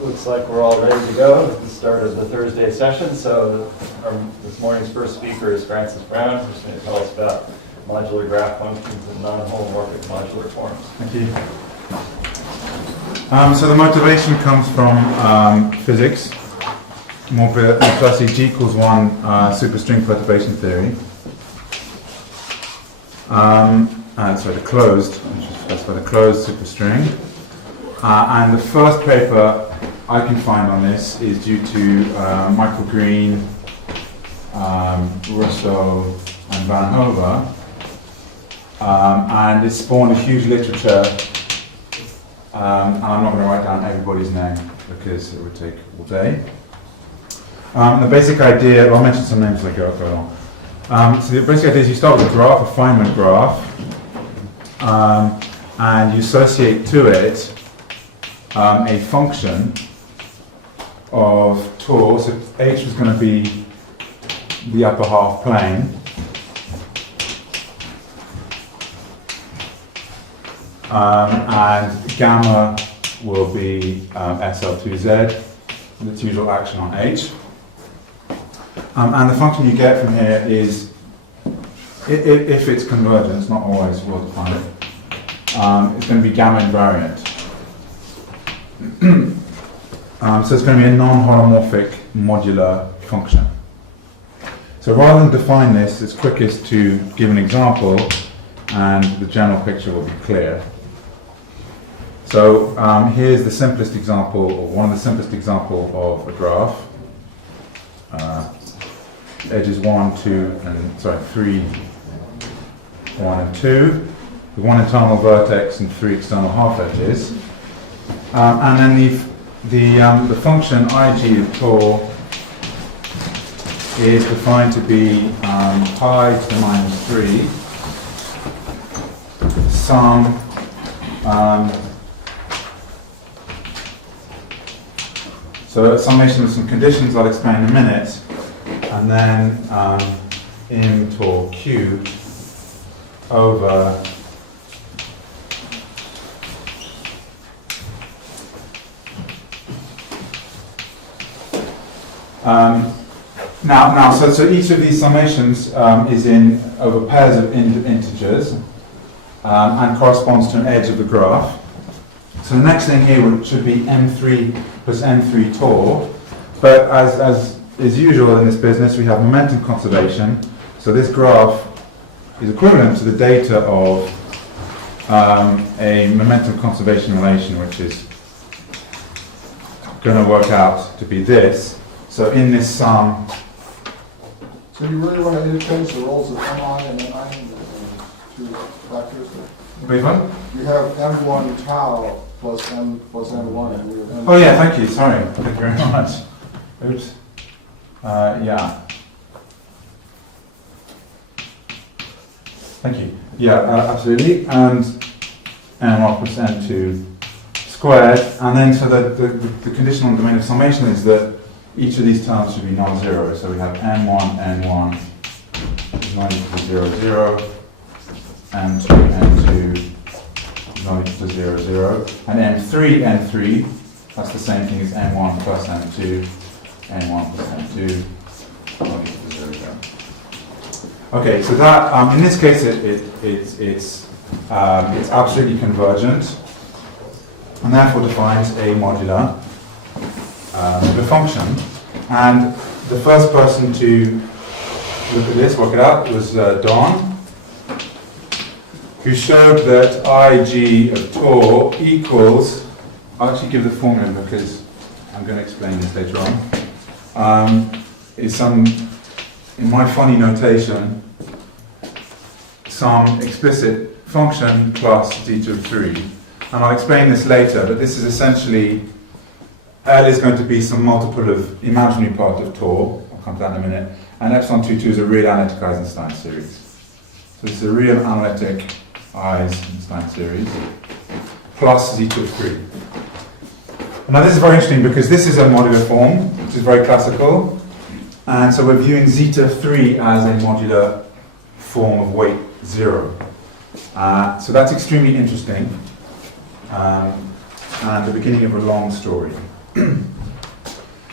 Looks like we're all ready to go at the start of the Thursday session. So this morning's first speaker is Francis Brown, who's going to tell us about modular graph functions and non-holomorphic modular forms. Thank you. So the motivation comes from physics, more precisely G equals 1 superstring perturbation theory. Sorry, the closed, that's for the closed superstring. And the first paper I can find on this is due to Michael Green, Russo, and Vanhove, and it spawned a huge literature. And I'm not going to write down everybody's name because it would take all day. The basic idea, I'll mention some names as I go along. So the basic idea is you start with a graph, a Feynman graph, and you associate to it a function of tau. So h was going to be the upper half plane. And gamma will be SL2Z, its usual action on H. And the function you get from here is, if it's convergent, it's not always well defined, it's going to be gamma invariant. So it's going to be a non-holomorphic modular function. So rather than define this, it's quickest to give an example and the general picture will be clear. So here's the simplest example, or one of the simplest examples of a graph. Edges 1, 2, and 3, 1 and 2, with one internal vertex and 3 external half edges. And then the function ig of tau is defined to be pi to the minus 3 sum so a summation of some conditions I'll explain in a minute, and then in tau cubed over so each of these summations is in over pairs of integers and corresponds to an edge of the graph. So the next thing here should be m3 plus n3 tau, but as is usual in this business, we have momentum conservation. So this graph is equivalent to the data of a momentum conservation relation, which is going to work out to be this. So in this sum. So you really want to interchange the roles of mi and ni, two factors there? Wait, what? You have m1 tau plus m plus n1. And we have m. Oh yeah, thank you. Sorry, thank you very much. Oops. Yeah. Thank you. Yeah, absolutely. And n1 plus n2 squared. And then so the condition on the domain of summation is that each of these terms should be non-zero. So we have n1 is not equal to 0, 0, n2 is not equal to 0, 0, and n3, that's the same thing as n1 plus n2, n1 plus n2, not equal to 0, 0. Okay, so that, in this case, it's absolutely convergent, and therefore defines a modular the function. And the first person to look at this, work it out, was Don, who showed that Ig of tau equals, I'll actually give the formula because I'm going to explain this later on, is some, in my funny notation, some explicit function plus zeta of 3. And I'll explain this later, but this is essentially L is going to be some multiple of imaginary part of tau, I'll come to that in a minute, and epsilon 2, 2 is a real analytic Eisenstein series. So this is a real analytic Eisenstein series, plus zeta of 3. Now this is very interesting because this is a modular form, which is very classical, and so we're viewing zeta of 3 as a modular form of weight 0. So that's extremely interesting, and the beginning of a long story.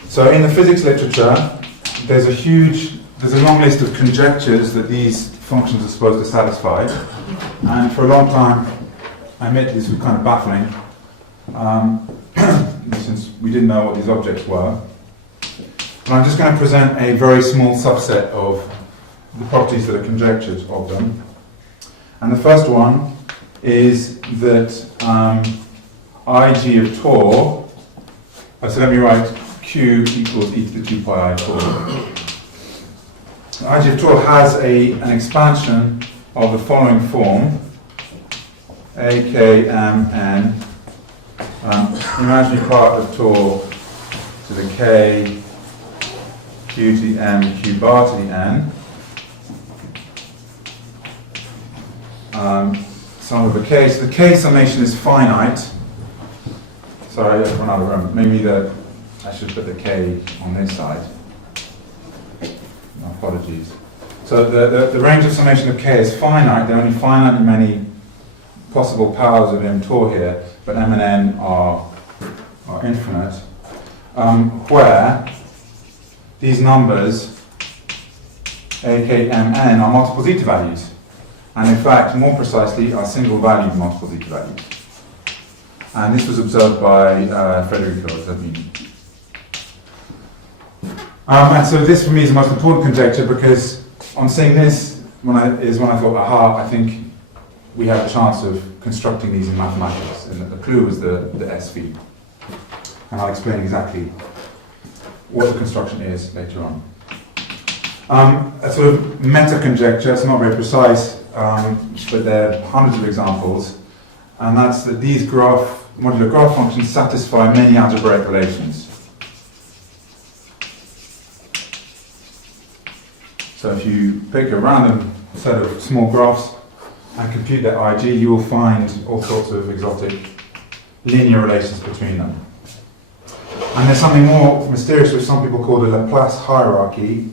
So in the physics literature, there's a long list of conjectures that these functions are supposed to satisfy. And for a long time, I admit this was kind of baffling, since we didn't know what these objects were. And I'm just going to present a very small subset of the properties that are conjectured of them. And the first one is that Ig of tau, so let me write Q equals e to the 2 pi I tau. Ig of tau has an expansion of the following form, AKMN, imaginary part of tau to the K, Q to the M, Q bar to the N. Sum of the K. So the K summation is finite. Sorry, I've run out of room. Maybe I should put the K on this side. No, apologies. So the range of summation of K is finite. There are only finitely many possible powers of M tau here, but M and N are infinite. Where these numbers, A, K, M, N, are multiple zeta values. And in fact, more precisely, are single-valued multiple zeta values. And this was observed by Federico Zerbini. And so this, for me, is the most important conjecture, because on seeing this, when I thought, aha, I think we have a chance of constructing these in mathematics. And the clue was the S field. And I'll explain exactly what the construction is later on. A sort of meta-conjecture, it's not very precise, but there are hundreds of examples, and that's that these modular graph functions satisfy many algebraic relations. So if you pick a random set of small graphs and compute their Ig, you will find all sorts of exotic linear relations between them. And there's something more mysterious which some people call the Laplace hierarchy,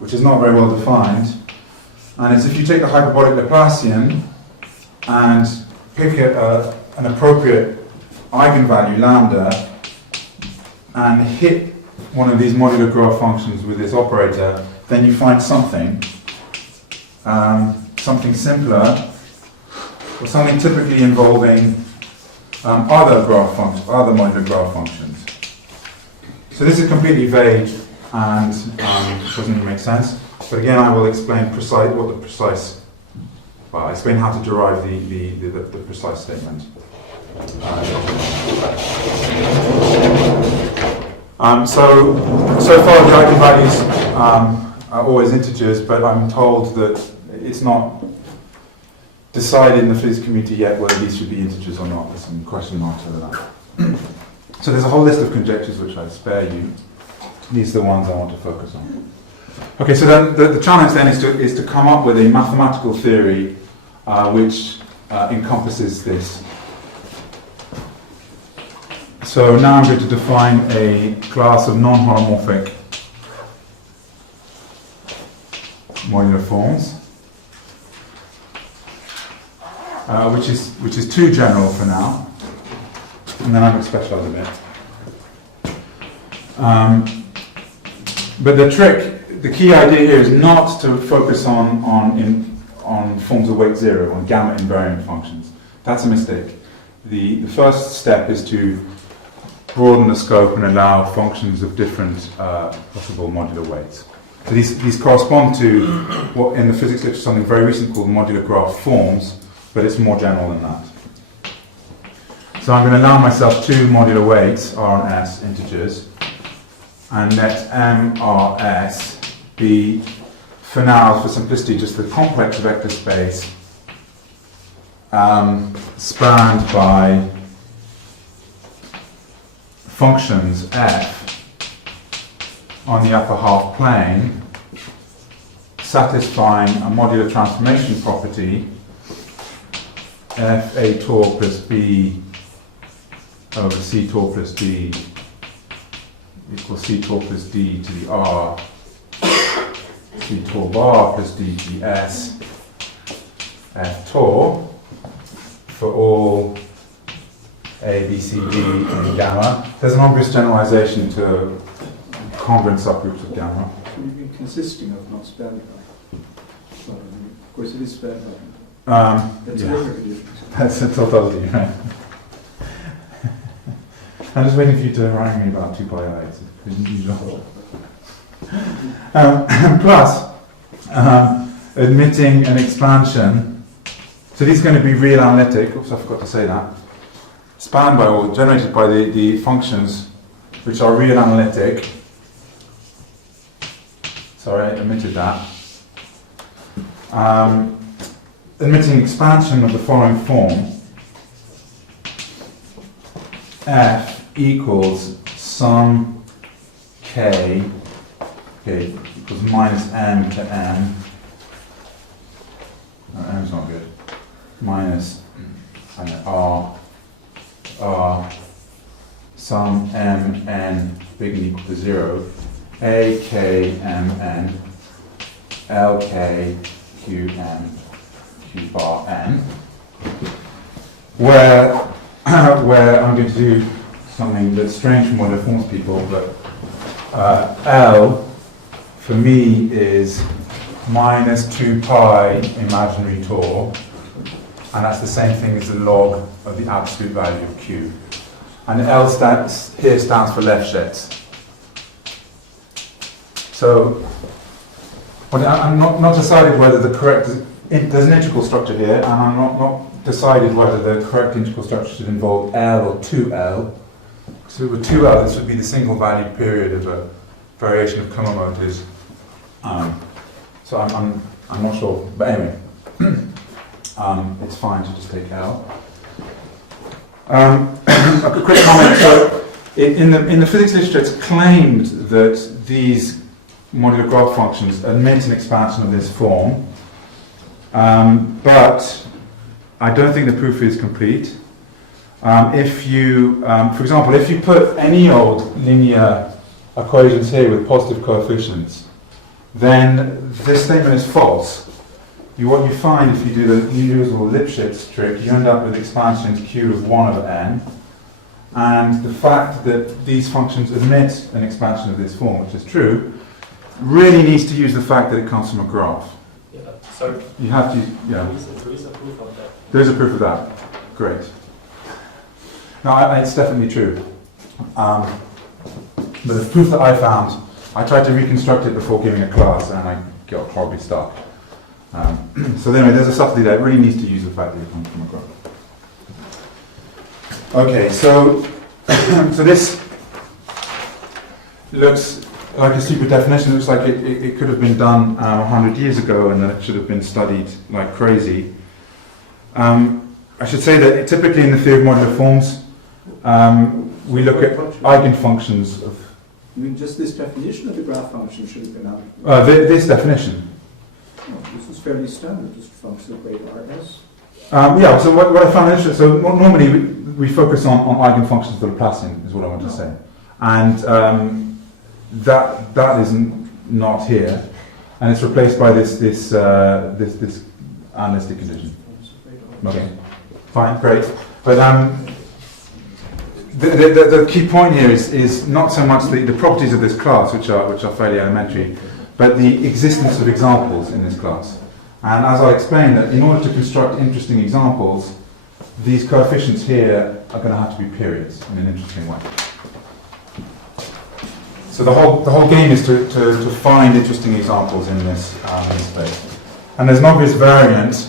which is not very well defined. And it's if you take the hyperbolic Laplacian and pick an appropriate eigenvalue, lambda, and hit one of these modular graph functions with this operator, then you find something simpler, or something typically involving other modular graph functions. So this is completely vague and doesn't really make sense. But again, I will explain explain how to derive the precise statement. So far the eigenvalues are always integers, but I'm told that it's not decided in the physics community yet whether these should be integers or not. There's some question marks over that. So there's a whole list of conjectures which I spare you. These are the ones I want to focus on. Okay, so then the challenge then is to come up with a mathematical theory which encompasses this. So now I'm going to define a class of non-holomorphic modular forms, which is too general for now, and then I'm going to specialize a bit. But the key idea here is not to focus on forms of weight zero, on gamma invariant functions. That's a mistake. The first step is to broaden the scope and allow functions of different possible modular weights. So these correspond to what in the physics literature something very recent called modular graph forms, but it's more general than that. So I'm going to allow myself two modular weights, R and S, integers, and let M, R, S be, for now, for simplicity, just the complex vector space spanned by functions f on the upper half plane satisfying a modular transformation property f a tau plus b over c tau plus d equals c tau plus d to the r c tau bar plus d to the s f tau for all A, B, C, D, and gamma. There's an obvious generalization to congruent subgroups of gamma. Should be consisting of, not spared by. So, of course, it is spared by. That's yeah. another condition. That's a tautology, right? I'm just waiting for you to harangue me about 2 pi I. It's usual. Plus, admitting an expansion. So these are going to be real analytic. Oops, I forgot to say that. Spanned by or generated by the functions which are real analytic. Sorry, I omitted that. Admitting expansion of the following form. F equals sum k, equals minus m to n. No, m's not good. Minus r sum m n big and equal to 0. A k m n l k q m q bar n. Where I'm going to do something that's strange from what informs people, but L for me is minus 2 pi imaginary tau, and that's the same thing as the log of the absolute value of Q. And L here stands for Lefschetz. So I'm not decided whether the correct, there's an integral structure here, and I'm not decided whether the correct integral structure should involve L or 2L. So with 2L, this would be the single valued period of a variation of Kummer-Motors. So I'm not sure, but anyway, it's fine to just take L. A quick comment. So in the physics literature, it's claimed that these modular graph functions admit an expansion of this form, but I don't think the proof is complete. If you, for example, if you put any old linear equations here with positive coefficients, then this statement is false. What you find if you do the usual Lipschitz trick, you end up with expansion Q of 1 over n, and the fact that these functions admit an expansion of this form, which is true, really needs to use the fact that it comes from a graph. Yeah, so You have to, yeah. there is a proof of that. There's a proof of that. Great. No, it's definitely true. But the proof that I found, I tried to reconstruct it before giving a class, and I got horribly stuck. So anyway, there's a subtlety there. It really needs to use the fact that it comes from a graph. Okay, so so this looks like a super definition. It looks like it could have been done 100 years ago, and that it should have been studied like crazy. I should say that typically in the theory of modular forms, we look at eigenfunctions of. You mean just this definition of the graph function should have been out? This definition. Oh, this is fairly standard, just functions of great RS. Yeah, so what I found interesting, so normally we focus on eigenfunctions of the Laplacian, is what I want to say. And that is not here, and it's replaced by this analytic condition. Okay, fine, great. But the key point here is not so much the properties of this class, which are fairly elementary, but the existence of examples in this class. And as I explained, that in order to construct interesting examples, these coefficients here are going to have to be periods in an interesting way. So the whole game is to find interesting examples in this space. And there's an obvious variant.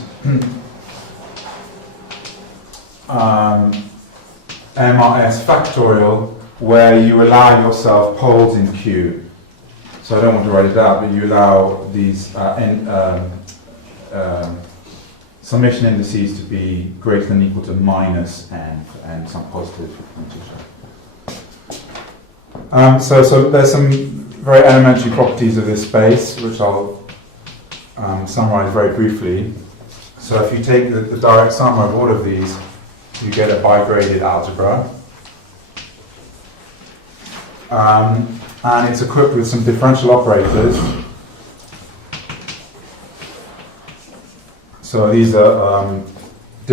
MRS factorial, where you allow yourself poles in Q. So I don't want to write it out, but you allow these summation indices to be greater than or equal to minus n for n, some positive integer. So there's some very elementary properties of this space, which I'll summarize very briefly. So if you take the direct sum of all of these, you get a bigraded algebra. And it's equipped with some differential operators. So these are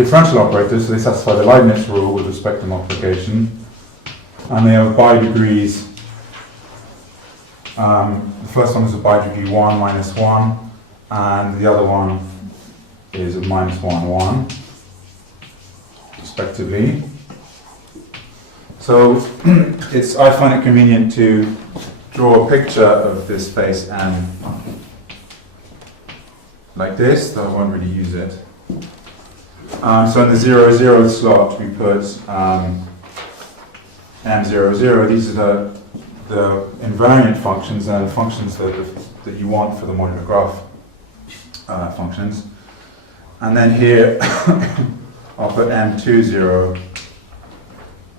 differential operators, so they satisfy the Leibniz rule with respect to multiplication, and they have bi-degrees. The first one is a bi-degree 1, minus 1, and the other one is a minus 1, 1, respectively. So I find it convenient to draw a picture of this space M like this, though I won't really use it. So in the 0, 0 slot we put M0, 0. These are the invariant functions and functions that you want for the modular graph functions. And then here I'll put M2, 0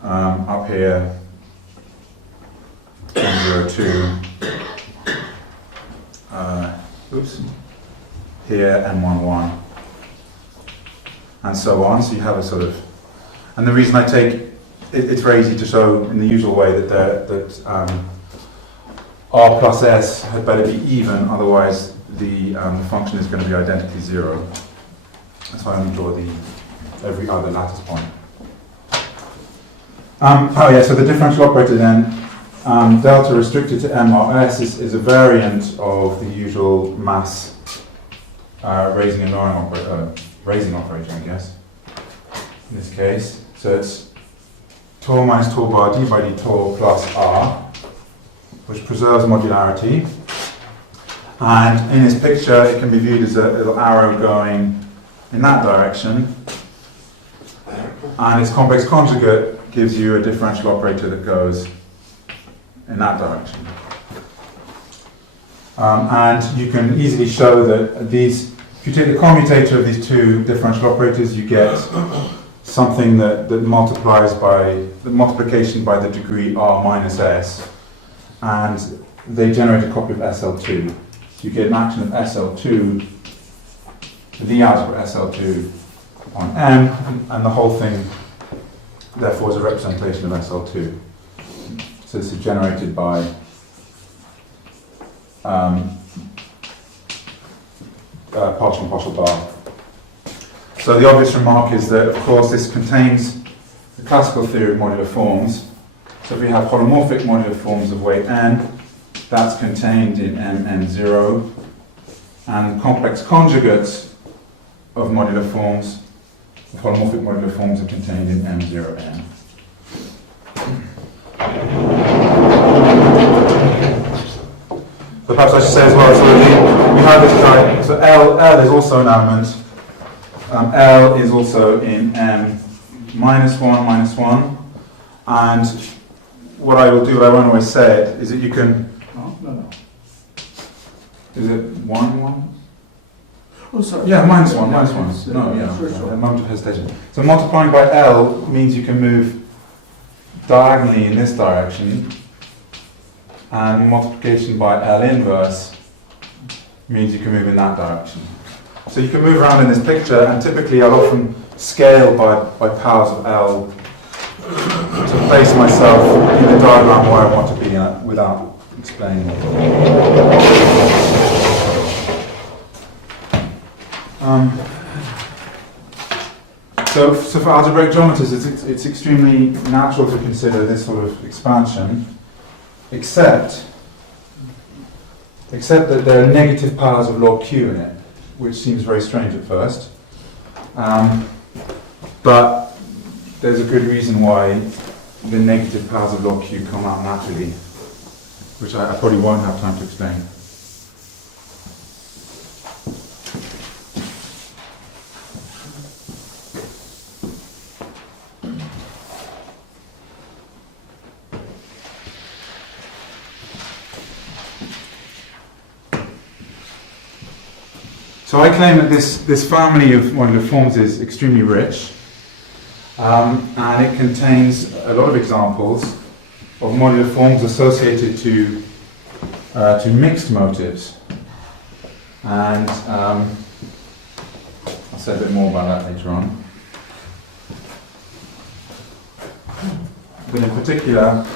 up here, M02, here M11, and so on. So you have a sort of, and the reason I take it's very easy to show in the usual way that R plus S had better be even, otherwise the function is going to be identically 0. That's why I only draw every other lattice point. So the differential operator then, delta restricted to MRS is a variant of the usual mass raising and lowering operator, raising operator, I guess, in this case. So it's tau minus tau bar d by d tau plus r, which preserves modularity. And in this picture, it can be viewed as a little arrow going in that direction. And its complex conjugate gives you a differential operator that goes in that direction. And you can easily show that if you take the commutator of these two differential operators, you get something that multiplies by the multiplication by the degree r minus s, and they generate a copy of SL2. So you get an action of SL2, the algebra SL2 on M, and the whole thing therefore is a representation of SL2. So this is generated by partial and partial bar. So the obvious remark is that, of course, this contains the classical theory of modular forms. So if we have holomorphic modular forms of weight n, that's contained in Mn0, and complex conjugates of modular forms, of holomorphic modular forms, are contained in M0n. So perhaps I should say as well, so we have this guy, so L is also an element. L is also in M minus 1, minus 1. And what I will do, what I won't always say it, is that you can... No. Is it 1, 1? Oh, sorry. Yeah, minus 1. No, yeah, Sure. a moment of hesitation. So multiplying by L means you can move diagonally in this direction, and multiplication by L inverse means you can move in that direction. So you can move around in this picture, and typically I'll often scale by powers of L to place myself in the diagram where I want to be at without explaining it. So for algebraic geometers, it's extremely natural to consider this sort of expansion, except that there are negative powers of log Q in it, which seems very strange at first. But there's a good reason why the negative powers of log Q come out naturally, which I probably won't have time to explain. So I claim that this family of modular forms is extremely rich, and it contains a lot of examples of modular forms associated to mixed motives. And I'll say a bit more about that later on. But in particular,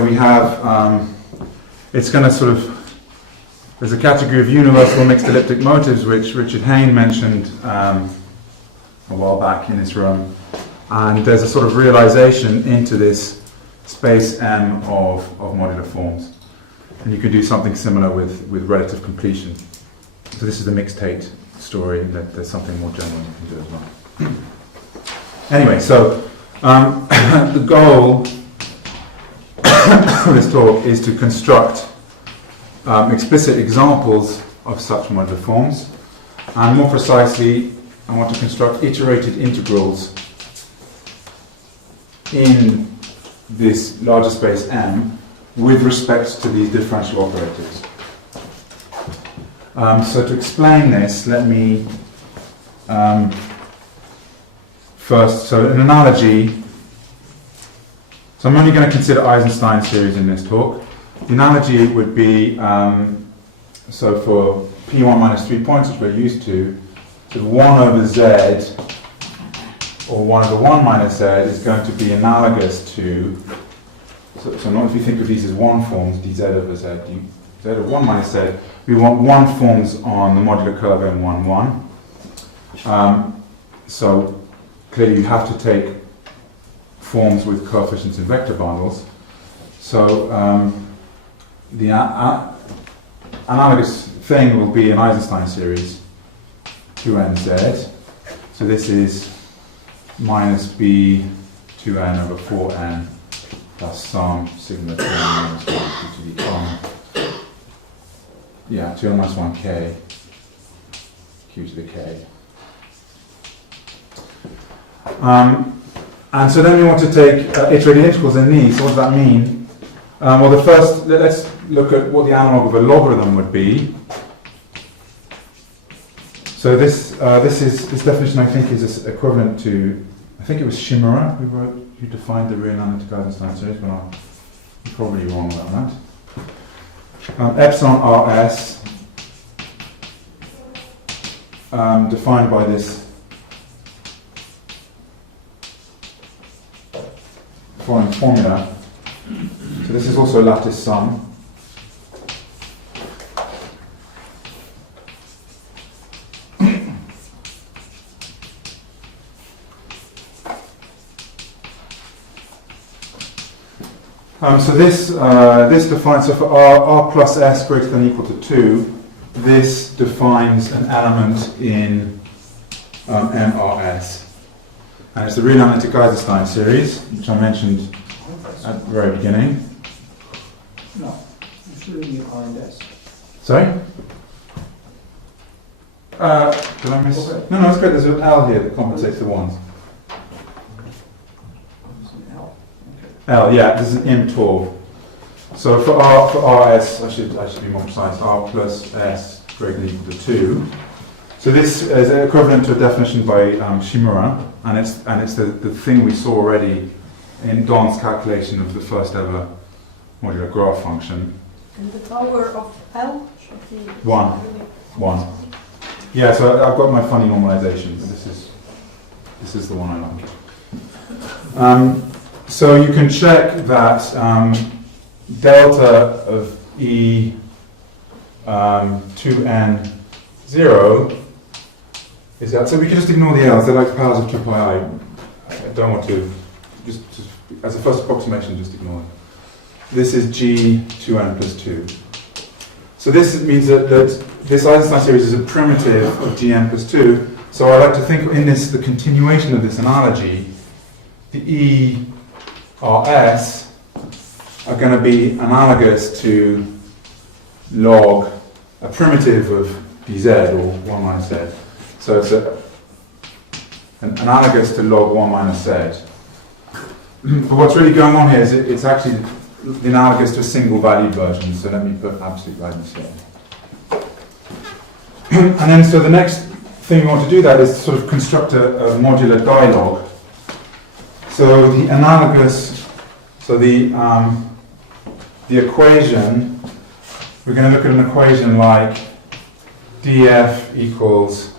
we have it's going to sort of, there's a category of universal mixed elliptic motives which Richard Hayne mentioned a while back in his room, and there's a sort of realization into this space M of modular forms. And you could do something similar with relative completion. So this is the mixed Tate story, that there's something more general you can do as well. Anyway, so the goal of this talk is to construct explicit examples of such modular forms, and more precisely, I want to construct iterated integrals in this larger space M with respect to these differential operators. So to explain this, let me first, so an analogy. So I'm only going to consider Eisenstein series in this talk. The analogy would be, so for P1 minus 3 points, which we're used to, so 1 over Z, or 1 over 1 minus Z, is going to be analogous to, so not if you think of these as 1 forms, dz over Z, Z over 1 minus Z, we want 1 forms on the modular curve M1, 1. So clearly you have to take forms with coefficients in vector bundles. So the analogous thing will be an Eisenstein series, 2nz. So this is minus b 2n over 4n plus some sigma 2n minus 1 to the yeah, 2n minus 1k q to the k. And so then we want to take iterated integrals in these. So what does that mean? Well, the first, let's look at what the analog of a logarithm would be. So this definition, I think, is equivalent to, I think it was Shimura who defined the real analytic Eisenstein series, but I'm probably wrong about that. Epsilon RS, defined by this following formula. So this is also a lattice sum. So this defines, so for r plus s greater than or equal to 2, this defines an element in MRS. And it's the real analytic Eisenstein series, which I mentioned at the very beginning. No, it's really R and S. Sorry? Did I miss? Okay. No, it's great. There's an L here that compensates the ones. It's an L. L, yeah, there's an M12. So for RS, I should be more precise, R plus S greater than or equal to 2. So this is equivalent to a definition by Shimura, and it's the thing we saw already in Don's calculation of the first ever modular graph function. And the power of L should be 1. Yeah, so I've got my funny normalization, but this is the one I like. So you can check that delta of E 2n0 is that. So we can just ignore the L's, they're like powers of 2 pi I. I don't want to, just as a first approximation, just ignore it. This is G 2n plus 2. So this means that this Eisenstein series is a primitive of Gn plus 2. So I like to think in this, the continuation of this analogy, the ERS are going to be analogous to log a primitive of dz, or 1 minus z. So it's analogous to log 1 minus z. But what's really going on here is it's actually analogous to a single valued version, so let me put absolute values here. And then so the next thing we want to do that is sort of construct a modular dialogue. So the analogous, so the equation, we're going to look at an equation like df equals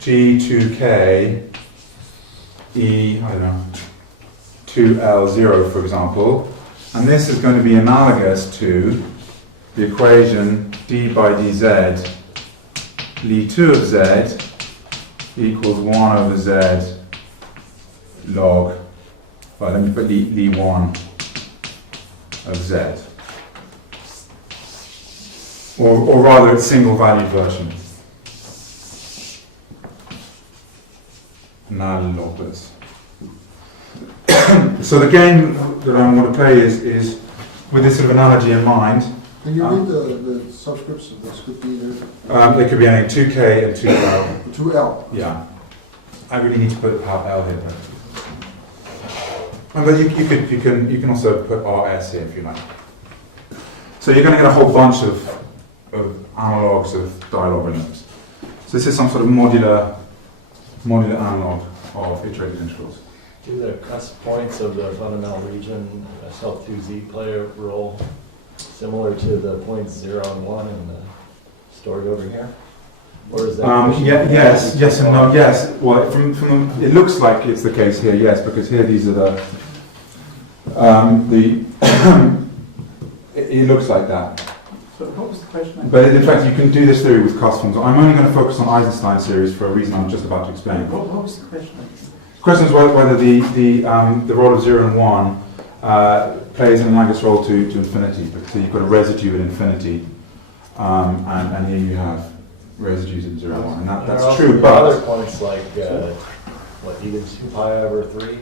g2k e, I don't know, 2L0, for example. And this is going to be analogous to the equation d by dz, Li2 of z equals 1 over z log, well, let me put Li1 of z. Or rather, its single valued version. Log this. So the game that I want to play is with this sort of analogy in mind. Can you read the subscripts of this could be there? There could be only 2k and 2l. 2L. Yeah. I really need to put L here, but you can also put RS here if you like. So you're going to get a whole bunch of analogues of dilogarithms. So this is some sort of modular analog of iterated integrals. Do the cusp points of the fundamental region SL2Z play a role similar to the points 0 and 1 in the story over here? Or is that yes and no. Yes. Well, from it looks like it's the case here. Yes, because here these are the it looks like that. So what was the question? But in fact, you can do this theory with cusp forms. I'm only going to focus on Eisenstein series for a reason I'm just about to explain. What was the question? The question is whether the role of 0 and 1 plays an analogous role to infinity, because you've got a residue at infinity, and here you have residues at 0 and 1, and that's true. But other points like even 2 pi over 3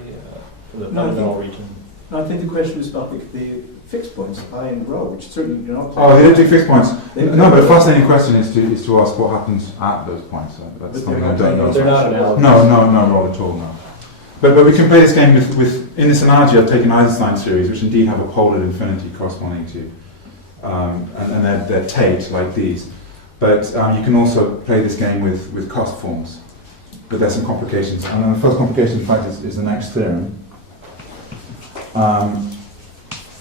from the fundamental region. No, I think the question is about the fixed points, I and rho, which certainly you're not. oh, they don't do fixed points. No, but a fascinating question is to ask what happens at those points. That's something I don't know. They're not analogous. No role at all. No. But we can play this game with in this analogy. I've taken Eisenstein series, which indeed have a pole at infinity corresponding to, and they're Tate like these. But you can also play this game with cusp forms. But there's some complications. And the first complication, in fact, is the next theorem.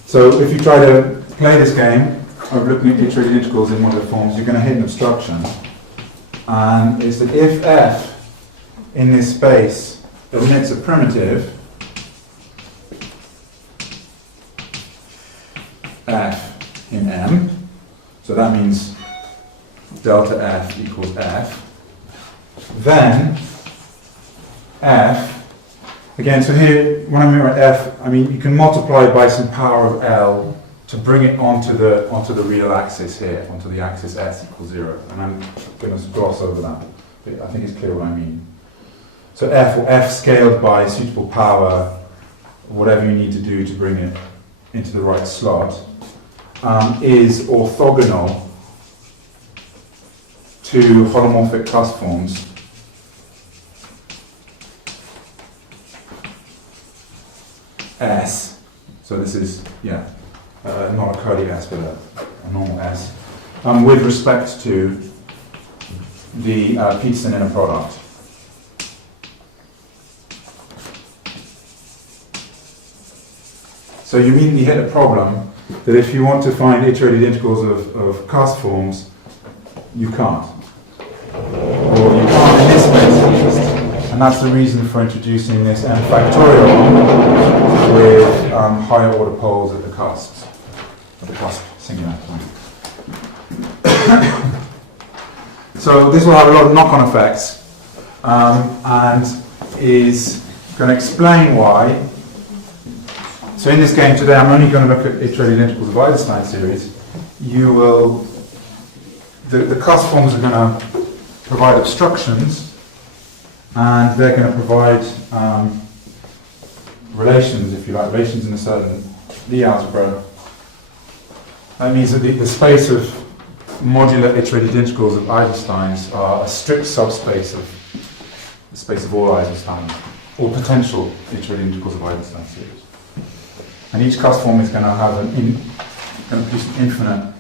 So if you try to play this game of looking at iterated integrals in modular forms, you're going to hit an obstruction. And it's that if f in this space emits a primitive, f in M, so that means delta f equals f, then f, again, so here, when I'm here at f, I mean, you can multiply it by some power of L to bring it onto the real axis here, onto the axis s equals 0. And I'm going to gloss over that, but I think it's clear what I mean. So f, or f scaled by suitable power, whatever you need to do to bring it into the right slot, is orthogonal to holomorphic cusp forms S, so this is, not a curly S, but a normal S, with respect to the Peterson inner product. So you immediately hit a problem that if you want to find iterated integrals of cusp forms, you can't. Or you can't in this case at least. And that's the reason for introducing this n factorial with higher order poles at the cusps. At the cusp, singular. So this will have a lot of knock-on effects, and is going to explain why. So in this game today, I'm only going to look at iterated integrals of Eisenstein series. You will, the cusp forms are going to provide obstructions, and they're going to provide relations, if you like, relations in a certain Lie algebra. That means that the space of modular iterated integrals of Eisensteins are a strict subspace of the space of all Eisensteins, or potential iterated integrals of Eisenstein series. And each cusp form is going to have going to produce an infinite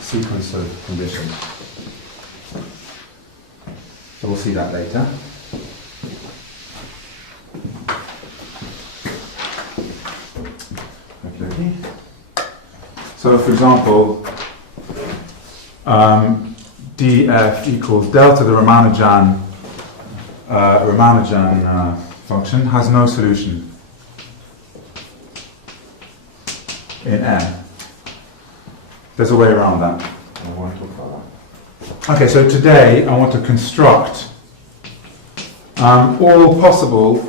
sequence of conditions. So we'll see that later. Okay. So, for example, df equals delta, the Ramanujan function has no solution. in M. There's a way around that. I want to talk about that. Okay, so today I want to construct all possible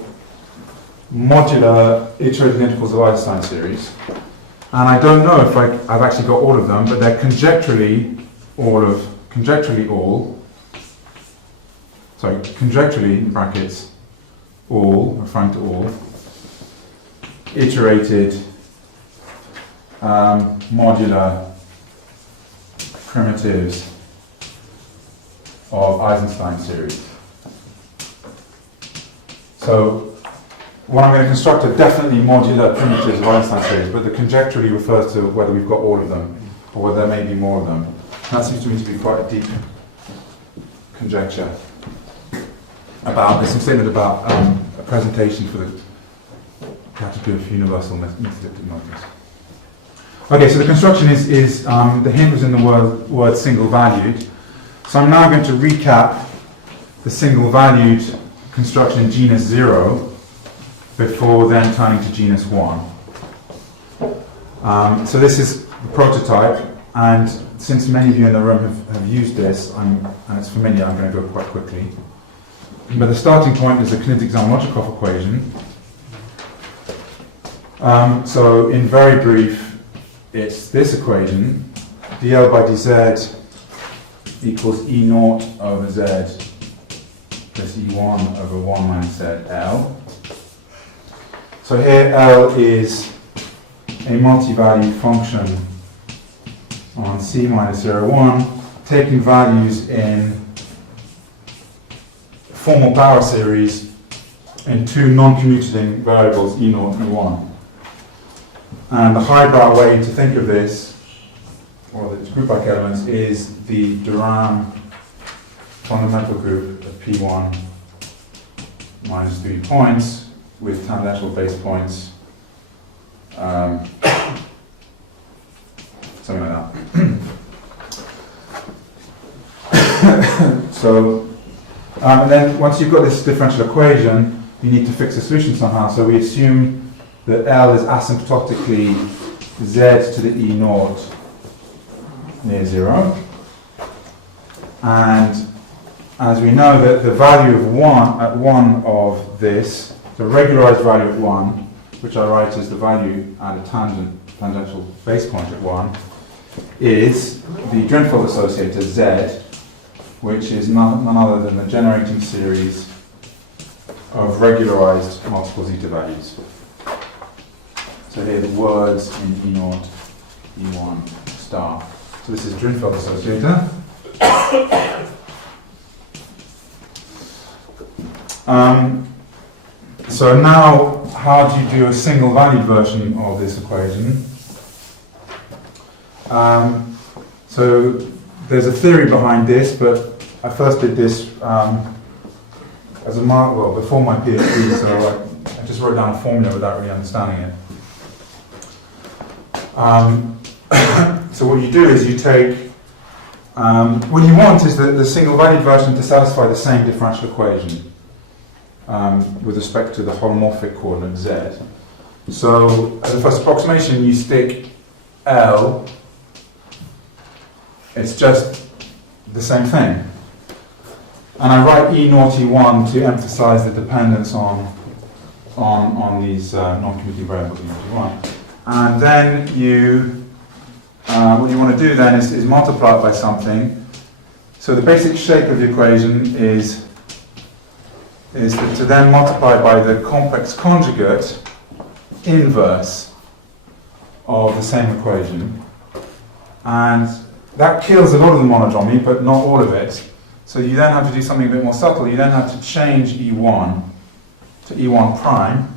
modular iterated intervals of Eisenstein series. And I don't know if I've actually got all of them, but they're conjecturally in brackets, all, referring to all, iterated modular primitives of Eisenstein series. So what I'm going to construct are definitely modular primitives of Eisenstein series, but the conjecturally refers to whether we've got all of them, or whether there may be more of them. And that seems to me to be quite a deep conjecture about, there's some statement about a presentation for the category of universal methodictic models. Okay, so the construction is the hint was in the word single valued. So I'm now going to recap the single valued construction in genus 0 before then turning to genus 1. So this is the prototype, and since many of you in the room have used this, and it's familiar, I'm going to go quite quickly. But the starting point is the Knizia-Zamolodchikov equation. So in very brief, it's this equation, dl by dz equals E naught over z plus E1 over 1 minus z L. So here L is a multi-valued function on C minus 0, 1, taking values in formal power series in two non-commuting variables, E0 and E1. And the highbrow way to think of this, or the group-like elements, is the Durham fundamental group of P1 minus 3 points with tangential base points, something like that. So, and then once you've got this differential equation, you need to fix the solution somehow. So we assume that L is asymptotically z to the E naught near 0. And as we know that the value of 1 at 1 of this, the regularized value at 1, which I write as the value at a tangential base point at 1, is the Drinfeld associator Z, which is none other than the generating series of regularized multiple zeta values. So here the words in E0, E1 star. So this is Drinfeld associator. So now, how do you do a single valued version of this equation? So there's a theory behind this, but I first did this as a before my PhD, so I just wrote down a formula without really understanding it. So what you do is you take, what you want is the single valued version to satisfy the same differential equation with respect to the holomorphic coordinate z. So as a first approximation, you stick L, it's just the same thing. And I write E naught E1 to emphasize the dependence on these non-commuting variables E naught E1. And then you, what you want to do then is multiply it by something. So the basic shape of the equation is to then multiply by the complex conjugate inverse of the same equation. And that kills a lot of the monodromy, but not all of it. So you then have to do something a bit more subtle. You then have to change E1 to E1 prime.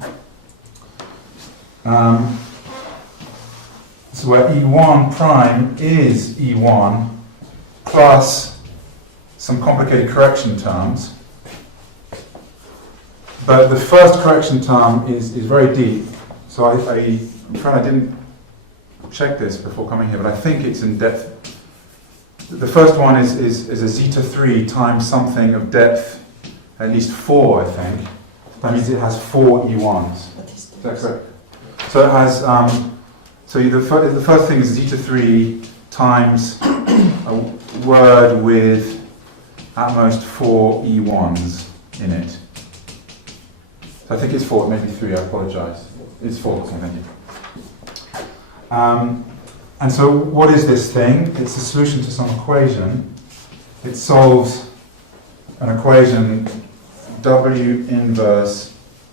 So where E1 prime is E1 plus some complicated correction terms. But the first correction term is very deep. So I'm afraid I didn't check this before coming here, but I think it's in depth. The first one is a zeta 3 times something of depth, at least 4, I think. That means it has 4 E1s. Is that correct? So it has So the first thing is zeta 3 times a word with at most 4 E1s in it. So I think it's 4, maybe 3, I apologize. It's 4, so thank you. And so what is this thing? It's a solution to some equation. It solves an equation W inverse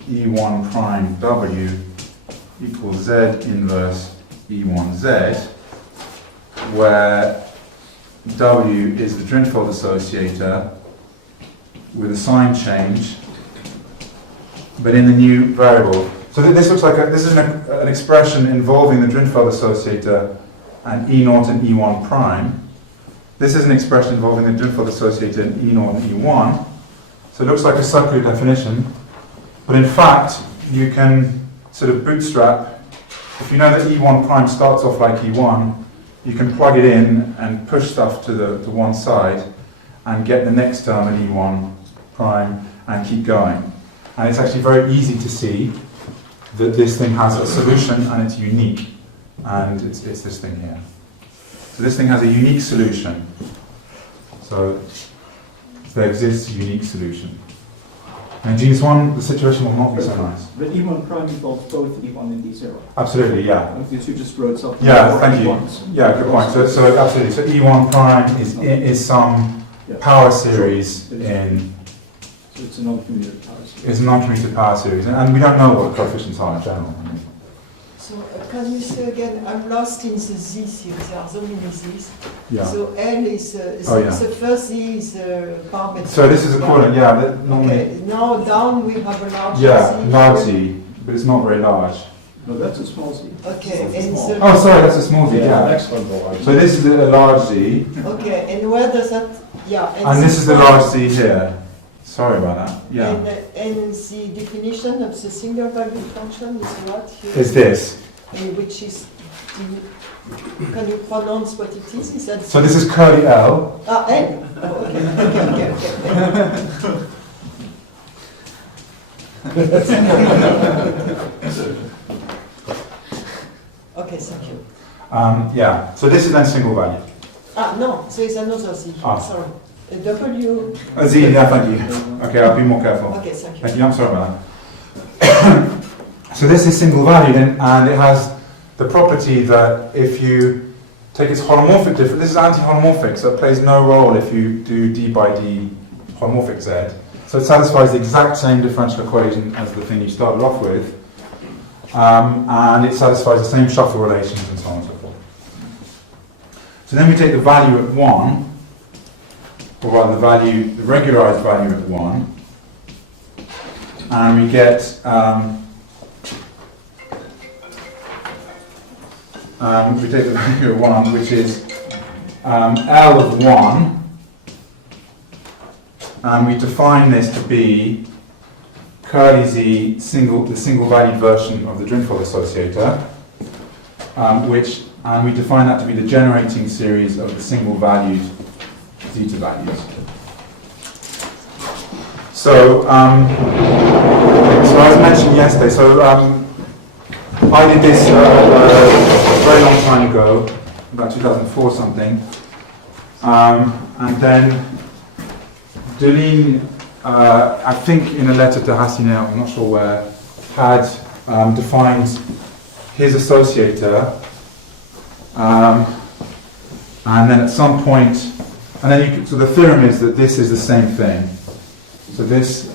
E1 prime W equals Z inverse E1Z, where W is the Drinfeld associator with a sign change, but in the new variable. So this looks like this is an expression involving the Drinfeld associator and E0 and E1 prime. This is an expression involving the Drinfeld associator and E0 and E1. So it looks like a circular definition, but in fact you can sort of bootstrap. If you know that E1 prime starts off like E1, you can plug it in and push stuff to one side and get the next term in E1 prime and keep going. And it's actually very easy to see that this thing has a solution and it's unique. And it's this thing here. So this thing has a unique solution. So there exists a unique solution. And genus 1, the situation will not be so nice. But E1 prime involves both E1 and E0. Absolutely, yeah. Because you just wrote something. Yeah, thank you. E1s. Yeah, good point. So absolutely. So E1 prime is some power series in. So it's a non-commutative power series. It's a non-commutative power series, and we don't know what the coefficients are in general. So can you say again, I'm lost in the Z series, there are so many Z's. Yeah. So L is, the first Z is parameter. So this is equivalent, yeah. That normally. Okay, now down we have a large Z. Yeah, large Z, but it's not very large. No, that's a small Z. Okay, and Oh, sorry, that's a small Z. The Yeah. next one's a large. So this is a large Z, okay, and where does that, yeah. and this is the large Z here. Sorry about that. Yeah. And the definition of the single value function is what here? Is this? Which is, can you pronounce what it is? Is that So this is curly L. Ah, L. Oh, okay. Okay, thank you. Yeah. So this is then single value. Ah, no, so it's another Z. Ah. Sorry. A W. A Z. Yeah. Thank you. Okay, I'll be more careful. Okay, thank you. Thank you. I'm sorry about that. So this is single valued, and it has the property that if you take its holomorphic difference, this is anti-holomorphic, so it plays no role if you do d by d holomorphic Z. So it satisfies the exact same differential equation as the thing you started off with, and it satisfies the same shuffle relations and so on and so forth. So then we take the value at 1, or rather the regularized value at 1, and we get we take the value of 1, which is L of 1, and we define this to be curly Z, the single valued version of the Drinfeld associator, and we define that to be the generating series of the single valued zeta values. So, so as mentioned yesterday, I did this a very long time ago, about 2004 something, and then Deline, I think in a letter to Hassinet, I'm not sure where, had defined his associator, and then at some point, so the theorem is that this is the same thing. So this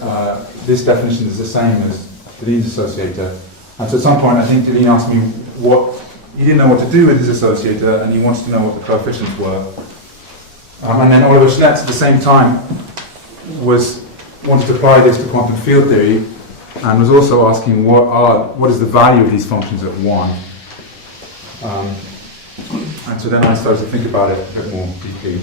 definition is the same as Deline's associator. And so at some point, I think Deline asked me he didn't know what to do with his associator, and he wanted to know what the coefficients were. And then Oliver Schnetz at the same time wanted to apply this to quantum field theory, and was also asking what is the value of these functions at 1. And so then I started to think about it a bit more deeply.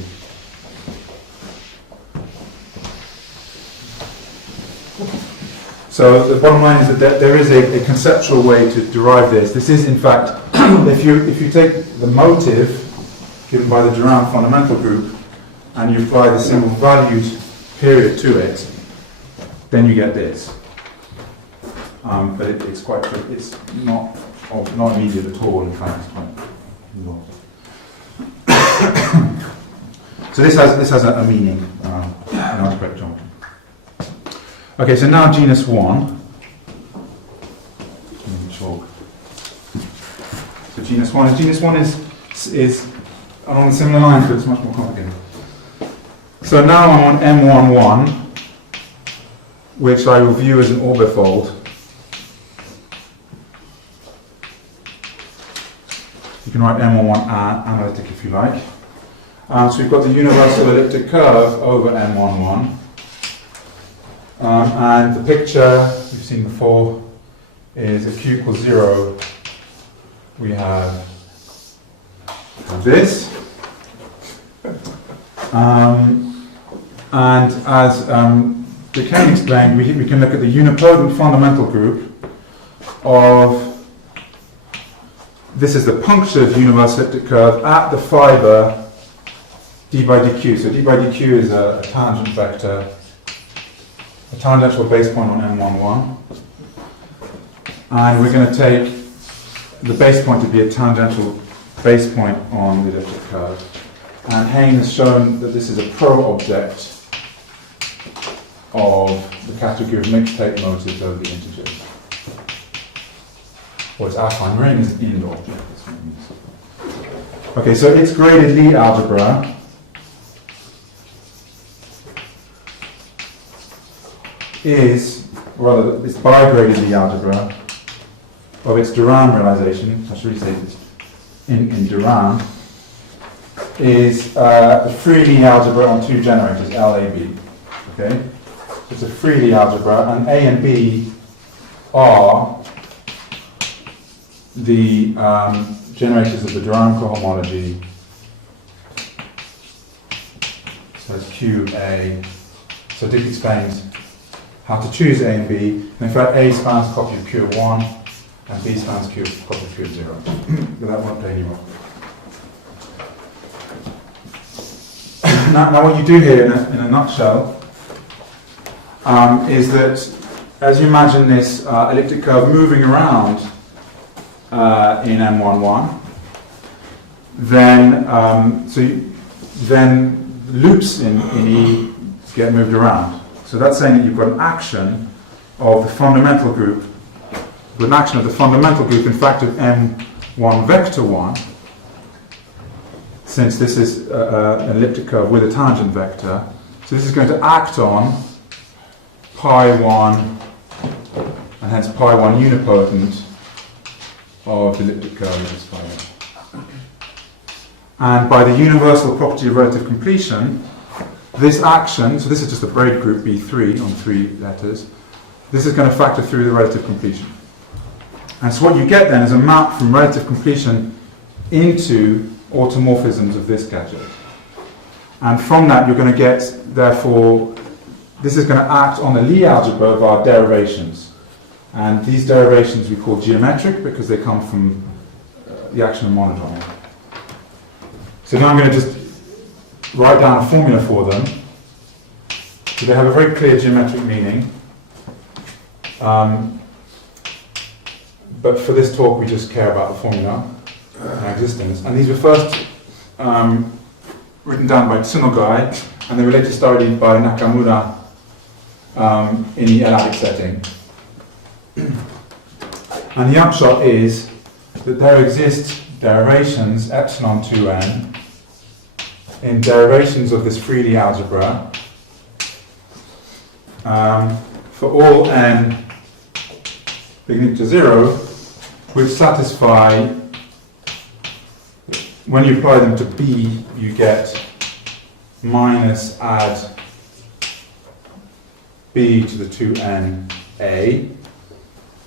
So the bottom line is that there is a conceptual way to derive this. This is, in fact, if you take the motive given by the Durand fundamental group and you apply the single valued period to it, then you get this. But it's not or not immediate at all, in fact, it's quite long. So this has a meaning in algebraic geometry. Okay, so now genus 1. Chalk. So genus 1 is along similar lines, but it's much more complicated. So now I'm on M11, which I will view as an orbifold. You can write M11 analytic if you like. So we've got the universal elliptic curve over M11. And the picture we've seen before is if q equals 0, we have this. And as Duquesne explained, we can look at the unipotent fundamental group of, this is the punctured universal elliptic curve at the fibre d by dq. So d by dq is a tangent vector, a tangential base point on M11. And we're going to take the base point to be a tangential base point on the elliptic curve. And Haynes has shown that this is a pro-object of the category of mixed Tate motives over the integers. Or its affine ring is an ind object. That's what it means. Okay, so its graded Lie algebra is, rather, it's bi-graded Lie algebra of its Durand realization. I should really say this in Durand is a free Lie algebra on two generators, L, A, B. Okay, so it's a free Lie algebra, and A and B are the generators of the Durand cohomology. So it's Q, A. So Dick explains how to choose A and B. And in fact, A spans copy of Q of 1, and B spans copy of Q of 0. But that won't play any role. Now what you do here, in a nutshell, is that as you imagine this elliptic curve moving around in M11, then loops in E get moved around. So that's saying that you've got an action of the fundamental group, an action of the fundamental group in fact of M1 vector 1, since this is an elliptic curve with a tangent vector. So this is going to act on pi 1, and hence pi 1 unipotent of the elliptic curve of this pi 1. And by the universal property of relative completion, this action, so this is just a braid group B3 on 3 letters, this is going to factor through the relative completion. And so what you get then is a map from relative completion into automorphisms of this gadget. And from that you're going to get, therefore, this is going to act on the Lie algebra of our derivations. And these derivations we call geometric because they come from the action of monodromy. So now I'm going to just write down a formula for them. So they have a very clear geometric meaning. But for this talk we just care about the formula and existence. And these were first written down by Tsunogai, and they were later studied by Nakamura in the elliptic setting. And the upshot is that there exist derivations epsilon 2n in derivations of this free Lie algebra for all n beginning to 0, which satisfy, when you apply them to B, you get minus add B to the 2n A,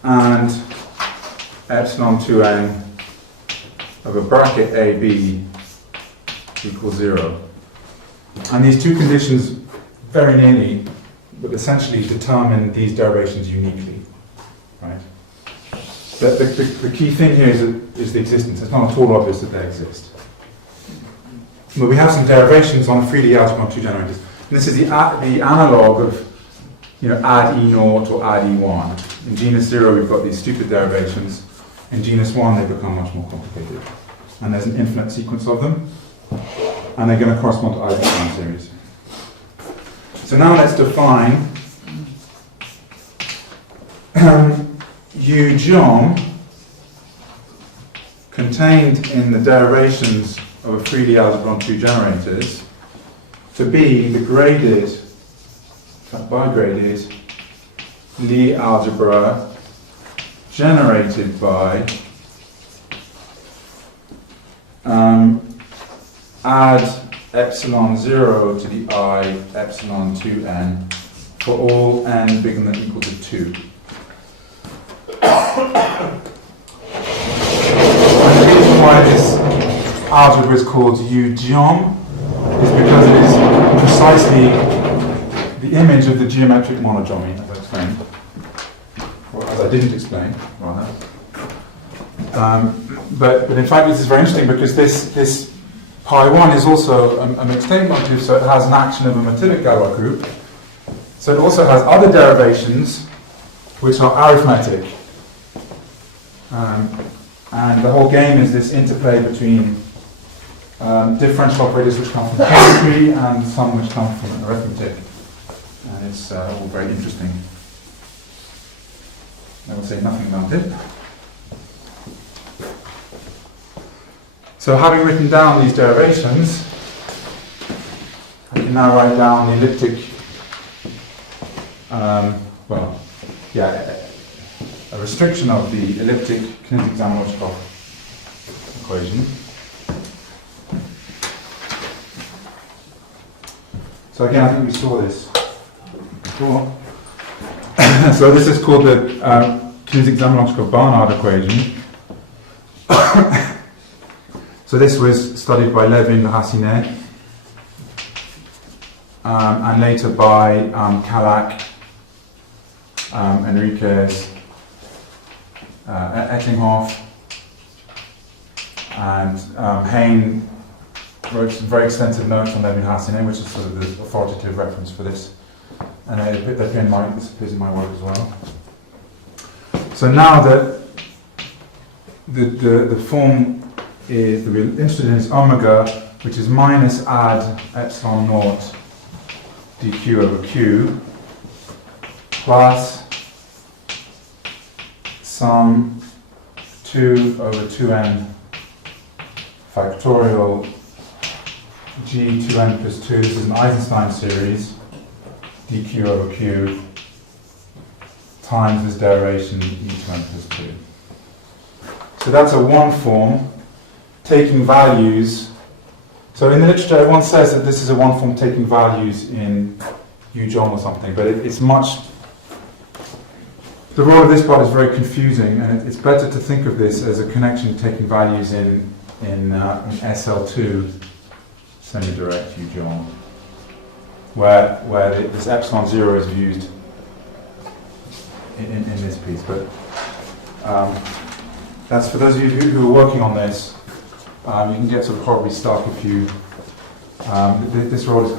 and epsilon 2n of a bracket AB equals 0. And these two conditions very nearly, but essentially determine these derivations uniquely. Right? The key thing here is the existence. It's not at all obvious that they exist. But we have some derivations on a free Lie algebra on two generators. And this is the analog of add E0 or add E1. In genus 0 we've got these stupid derivations. In genus 1, they become much more complicated. And there's an infinite sequence of them. And they're going to correspond to Eisenstein series. So now let's define U-geom contained in the derivations of a 3D algebra on two generators to be the graded, bigraded Lie algebra generated by add epsilon 0 to the I epsilon 2n for all n bigger than or equal to 2. And the reason why this algebra is called U-geom is because it is precisely the image of the geometric monogeomy, as I explained. Or as I didn't explain, rather. But in fact this is very interesting because this pi1 is also a mixed Tate motif, so it has an action of a motivic Galois group. So it also has other derivations which are arithmetic. And the whole game is this interplay between differential operators which come from chemistry and some which come from arithmetic. And it's all very interesting. I will say nothing about it. So having written down these derivations, I can now write down the elliptic, a restriction of the elliptic kinetic Zamoyski equation. So again, I think we saw this before. So this is called the kinetic Zamoyski-Barnard equation. So this was studied by Levin Racinet, and later by Kalak, Enriquez, Ettinghoff, and Hayne wrote some very extensive notes on Levin Racinet, which is sort of the authoritative reference for this. And this appears in my work as well. So now that the form is that we're interested in is omega, which is minus add epsilon naught dq over q plus sum 2 over 2n factorial g2n plus 2. This is an Eisenstein series, dq over q times this derivation e2n plus 2. So that's a one form taking values. So in the literature everyone says that this is a one form taking values in U-geom or something, but it's much, the role of this part is very confusing, and it's better to think of this as a connection taking values in SL2 semi-direct U-geom, where this epsilon 0 is used in this piece. But that's for those of you who are working on this. You can get sort of horribly stuck if you. This role is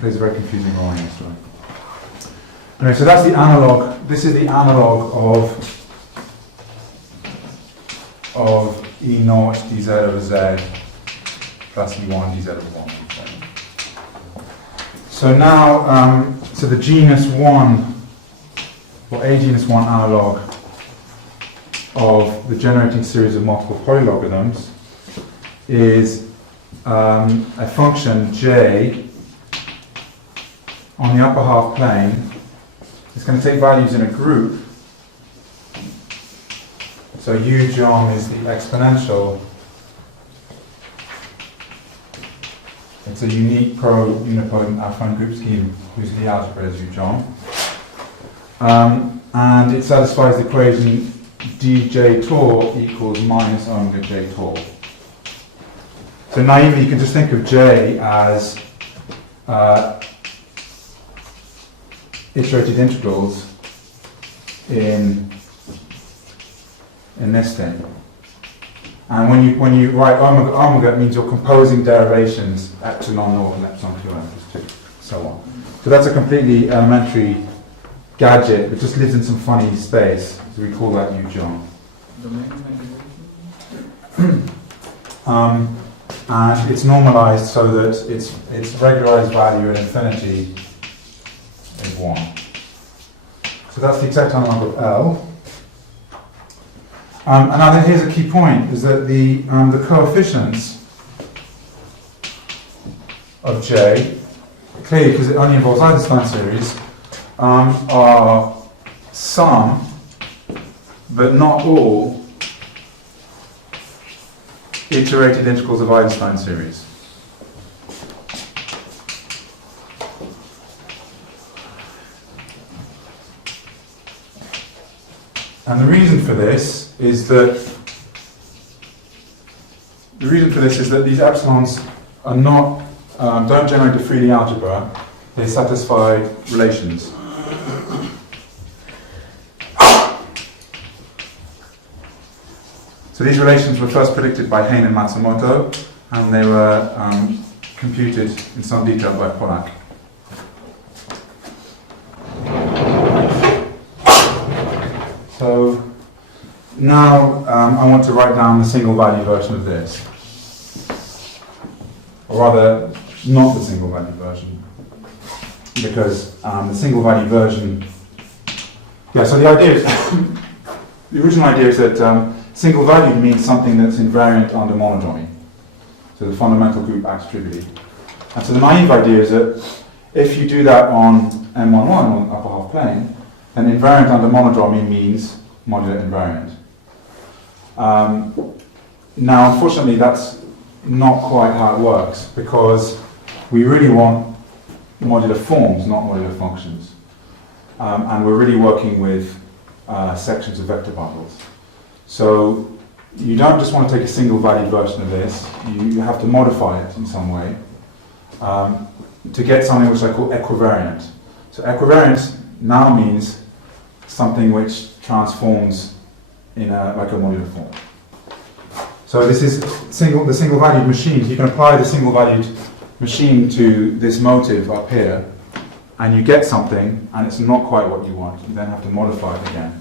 plays a very confusing role in this story. Anyway, so that's the analog. This is the analog of E naught dz over z plus E1 dz over 1. So now, so the genus 1, or a genus 1 analog of the generating series of multiple polylogarithms is a function j on the upper half plane. It's going to take values in a group. So U-geom is the exponential. It's a unique pro-unipotent affine group scheme whose Lie algebra is U-geom. And it satisfies the equation dj tor equals minus omega j tor. So naively you can just think of j as iterated integrals in this thing. And when you write omega, it means you're composing derivations epsilon naught and epsilon 2n plus 2, so on. So that's a completely elementary gadget that just lives in some funny space. So we call that U-geom. domain of integration? And it's normalized so that its regularized value at infinity is 1. So that's the exact analog of L. And now then here's a key point, is that the coefficients of J, clearly because it only involves Eisenstein series, are some, but not all, iterated integrals of Eisenstein series. And the reason for this is that these epsilons are not don't generate a 3D algebra. They satisfy relations. So these relations were first predicted by Hein and Matsumoto, and they were computed in some detail by Pollack. So now I want to write down the single value version of this. Or rather, not the single value version. Because the single value version... Yeah, so the idea is... the original idea is that single value means something that's invariant under monodromy. So the fundamental group acts trivially. And so the naive idea is that if you do that on M11, on the upper half plane, then invariant under monodromy means modular invariant. Now, unfortunately, that's not quite how it works, because we really want modular forms, not modular functions. And we're really working with sections of vector bundles. So you don't just want to take a single value version of this, you have to modify it in some way to get something which I call equivariant. So equivariant now means something which transforms in like a modular form. So this is the single valued machine. You can apply the single valued machine to this motive up here, and you get something, and it's not quite what you want. You then have to modify it again.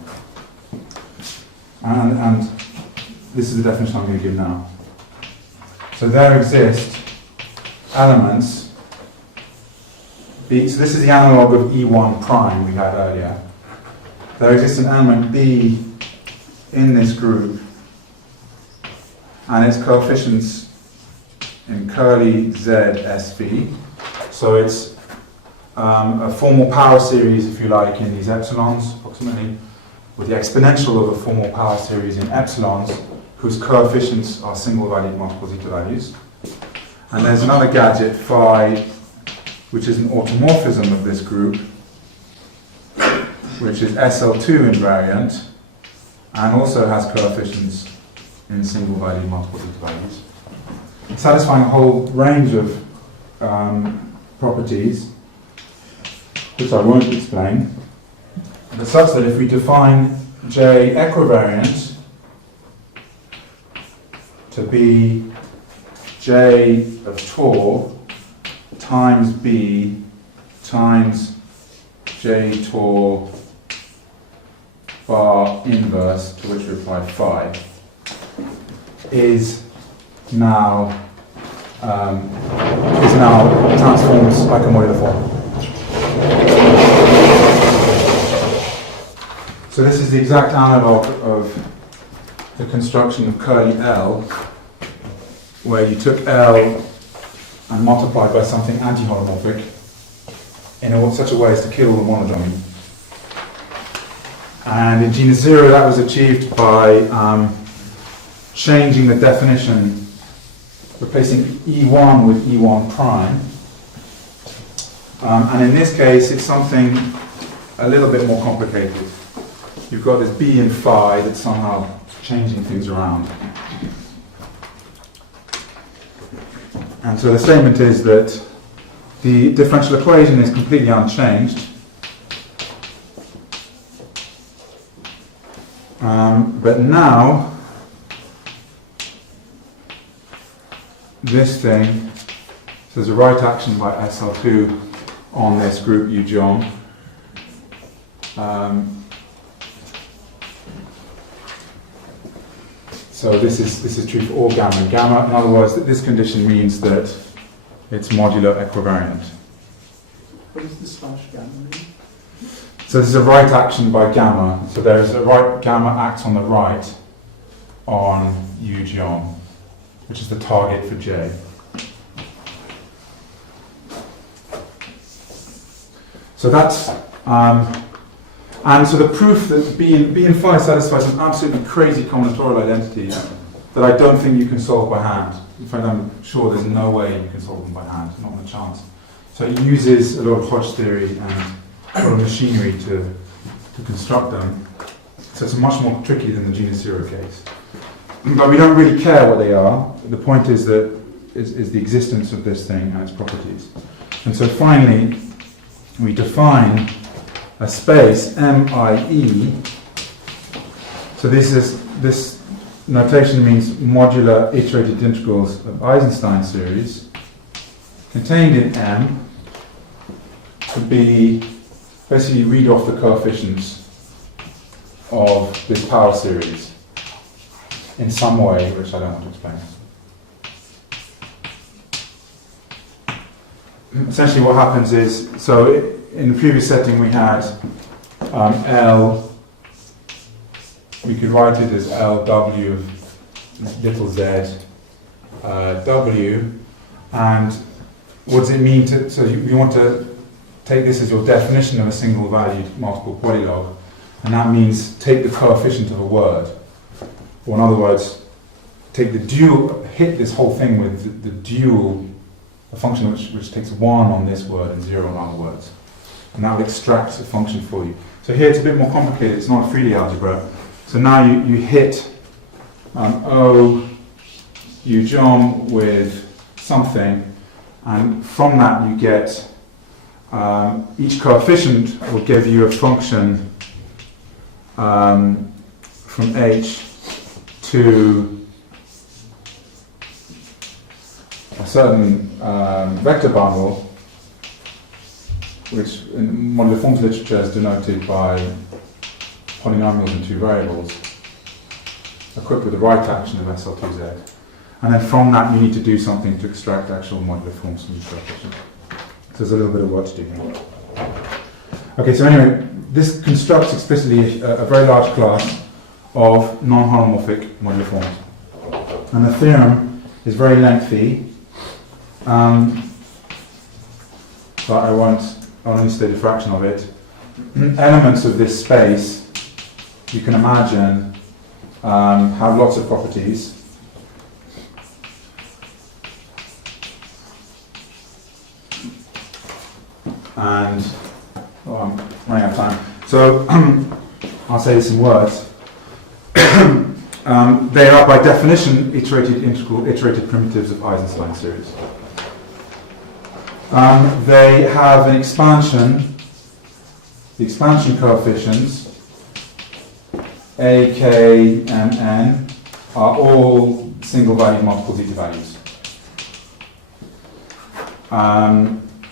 And this is the definition I'm going to give now. So there exist elements. So this is the analog of E1 prime we had earlier. There exists an element B in this group, and its coefficients in curly Z SV. So it's a formal power series, if you like, in these epsilons, approximately, with the exponential of a formal power series in epsilons, whose coefficients are single-valued multiple zeta values. And there's another gadget, phi, which is an automorphism of this group, which is SL2 invariant, and also has coefficients in single-valued multiple zeta values, satisfying a whole range of properties, which I won't explain, but such that if we define J equivariant to be J of Tor times B times J Tor bar inverse, to which we apply phi, is now transforms like a modular form. So this is the exact analog of the construction of curly L, where you took L and multiplied by something anti-holomorphic in such a way as to kill the monodromy. And in genus 0 that was achieved by changing the definition, replacing E1 with E1 prime. And in this case it's something a little bit more complicated. You've got this B and phi that's somehow changing things around. And so the statement is that the differential equation is completely unchanged. But now, this thing, so there's a right action by SL2 on this group U-Geom. So this is true for all gamma. Gamma, in other words, this condition means that it's modular equivariant. What is the slash gamma mean? So this is a right action by gamma. So there's a right gamma acts on the right on U geom, which is the target for J. So that's and so the proof that B and phi satisfies some absolutely crazy combinatorial identities that I don't think you can solve by hand. In fact, I'm sure there's no way you can solve them by hand, not on a chance. So it uses a lot of Hodge theory and a lot of machinery to construct them. So it's much more tricky than the genus zero case. But we don't really care what they are. The point is that is the existence of this thing and its properties. And so finally, we define a space MIE. So this notation means modular iterated integrals of Eisenstein series contained in M to be basically read off the coefficients of this power series in some way, which I don't want to explain. Essentially what happens is, so in the previous setting we had L, we could write it as LW of little z W, and what does it mean to, so you want to take this as your definition of a single valued multiple polylog, and that means take the coefficient of a word, or in other words, take the dual, hit this whole thing with the dual, a function which takes 1 on this word and 0 on other words. And that will extract a function for you. So here it's a bit more complicated, it's not a 3D algebra. So now you hit O U geom with something, and from that you get each coefficient will give you a function from H to a certain vector bundle, which in modular forms literature is denoted by polynomials in two variables, equipped with the right action of SL2Z. And then from that you need to do something to extract actual modular forms from each coefficient. So there's a little bit of work to do here. Okay, so anyway, this constructs explicitly a very large class of non-holomorphic modular forms. And the theorem is very lengthy, but I'll only state a fraction of it. Elements of this space, you can imagine, have lots of properties. And I'm running out of time. So I'll say this in words. They are by definition iterated primitives of Eisenstein series. They have an expansion. The expansion coefficients A, K, and N are all single valued multiple zeta values.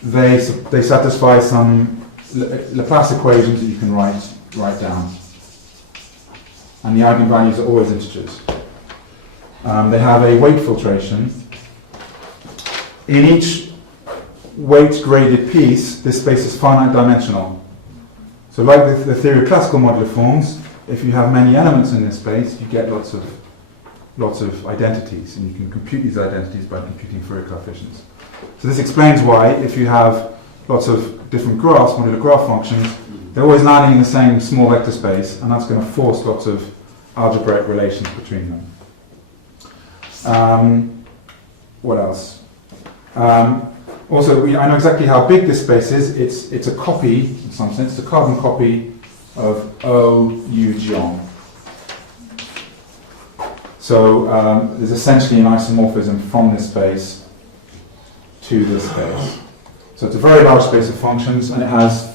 They satisfy some Laplace equations that you can write down. And the eigenvalues are always integers. They have a weight filtration. In each weight-graded piece, this space is finite dimensional. So like the theory of classical modular forms, if you have many elements in this space, you get lots of identities, and you can compute these identities by computing Fourier coefficients. So this explains why, if you have lots of different graphs, modular graph functions, they're always landing in the same small vector space, and that's going to force lots of algebraic relations between them. What else? Also, I know exactly how big this space is. It's a copy, in some sense, it's a carbon copy of O U geom. So there's essentially an isomorphism from this space to this space. So it's a very large space of functions, and it has,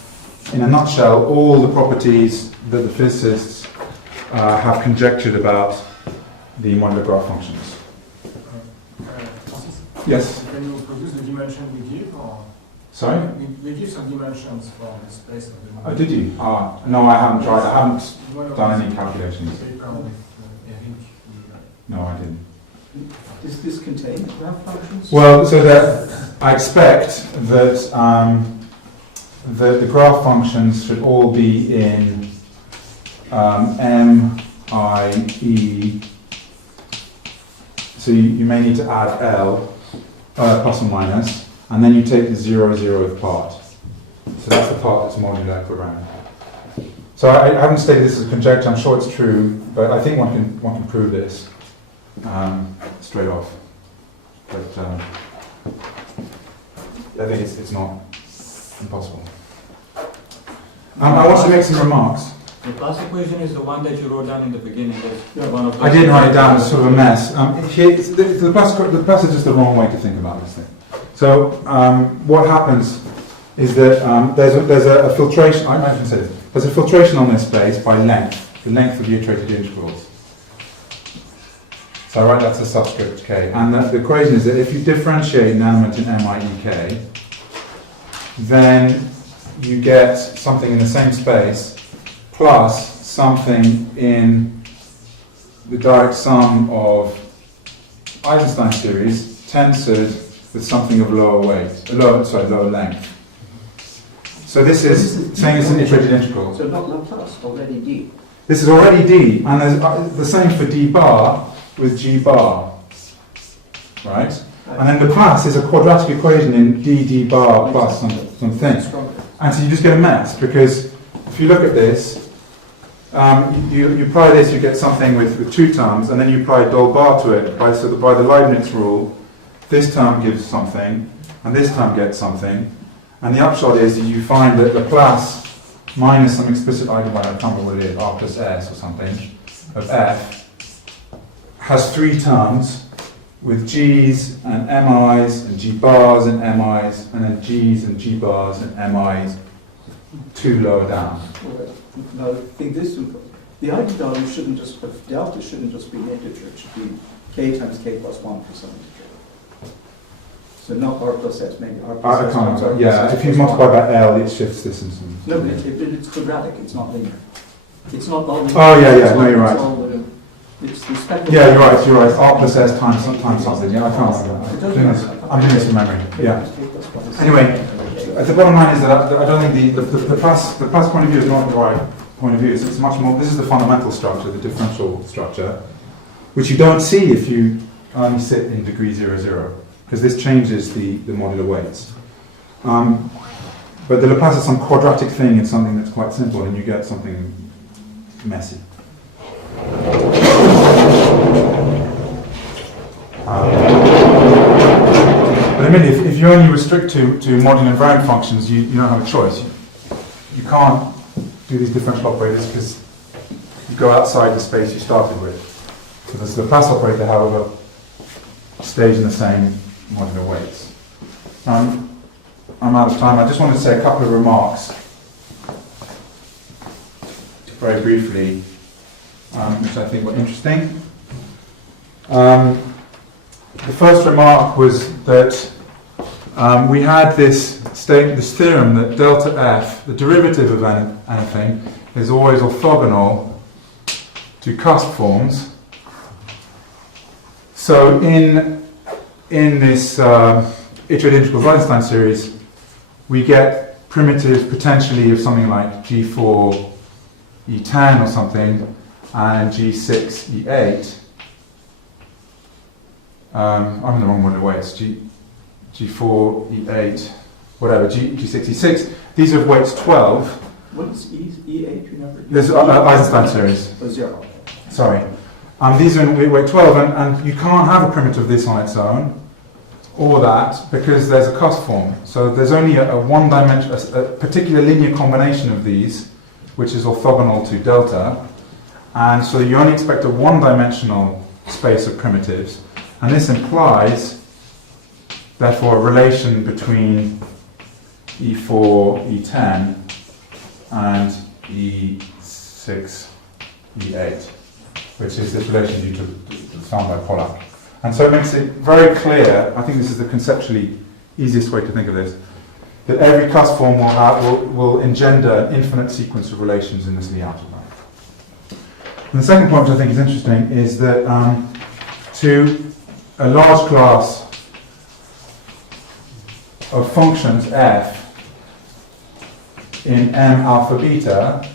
in a nutshell, all the properties that the physicists have conjectured about the modular graph functions. Yes? Can you produce the dimension we give, or? Sorry? We give some dimensions for the space of the model. Oh, did you? No, I haven't tried. I haven't done any calculations. No, I didn't. Does this contain graph functions? Well, so that I expect that the graph functions should all be in M, I, E. So you may need to add L, plus or minus, and then you take the 0,0th part. So that's the part that's modular equivalent. So I haven't stated this as a conjecture. I'm sure it's true, but I think one can prove this straight off. But I think it's not impossible. I want to make some remarks. The plus equation is the one that you wrote down in the beginning. That's one of I didn't write it down, it's sort of a mess. The plus is just the wrong way to think about this thing. So what happens is that there's a filtration, I can say this, there's a filtration on this space by length, the length of the iterated integrals. So I write that's a subscript k. And the equation is that if you differentiate an element in MIEK, then you get something in the same space plus something in the direct sum of Eisenstein series tensored with something of lower weight, lower length. So this is saying it's an iterated integral. So not Laplace, already D. This is already D, and there's the same for D bar with G bar, right? And then the plus is a quadratic equation in D bar plus something. And so you just get a mess, because if you look at this, you apply this, you get something with two terms, and then you apply del bar to it. By the Leibniz rule, this term gives something, and this term gets something. And the upshot is you find that the plus minus some explicit eigenvalue, I can't remember what it is, R plus S or something, of F, has three terms with G's and MI's and G bars and MI's, and then G's and G bars and MI's two lower down. Now, I think this the eigenvalue shouldn't just, delta shouldn't just be an integer, it should be k times k plus 1 for some integer. So not R plus S, maybe R plus I S. can't times R remember. plus Yeah, S if you plus multiply 1. by L, it shifts this and some. No, but it's quadratic, it's not linear. It's not linear. Oh, yeah, It's no, all- you're it's right. all, it's the spectral. Yeah, you're right. R plus S times something. Yeah, I can't remember. I'm doing this from memory. Yeah. Anyway, the bottom line is that I don't think the plus point of view is not the right point of view. It's much more. This is the fundamental structure, the differential structure, which you don't see if you only sit in degree 0,0, because this changes the modular weights. But the Laplace is some quadratic thing in something that's quite simple, and you get something messy. But admittedly, if you only restrict to modular invariant functions, you don't have a choice. You can't do these differential operators because you go outside the space you started with. So there's the Laplace operator, however, stays in the same modular weights. I'm out of time. I just wanted to say a couple of remarks, very briefly, which I think were interesting. The first remark was that we had this theorem that delta f, the derivative of anything, is always orthogonal to cusp forms. So in this iterated integrals Eisenstein series, we get primitives potentially of something like G4 E10 or something, and G6 E8. I'm in the wrong modular weights. G4 E8, whatever. G6 E6. These are weights 12. What is E8? Remember? There's Eisenstein series. Oh, 0. Sorry. These are in weight 12, and you can't have a primitive of this on its own, or that, because there's a cusp form. So there's only a one-dimension, a particular linear combination of these, which is orthogonal to delta, and so you only expect a one-dimensional space of primitives, and this implies, therefore, a relation between E4, E10, and E6, E8, which is this relation due to found by Pollack. And so it makes it very clear, I think this is the conceptually easiest way to think of this, that every cusp form will engender an infinite sequence of relations in this Lie algebra. And the second point, which I think is interesting, is that to a large class of functions f in M alpha beta.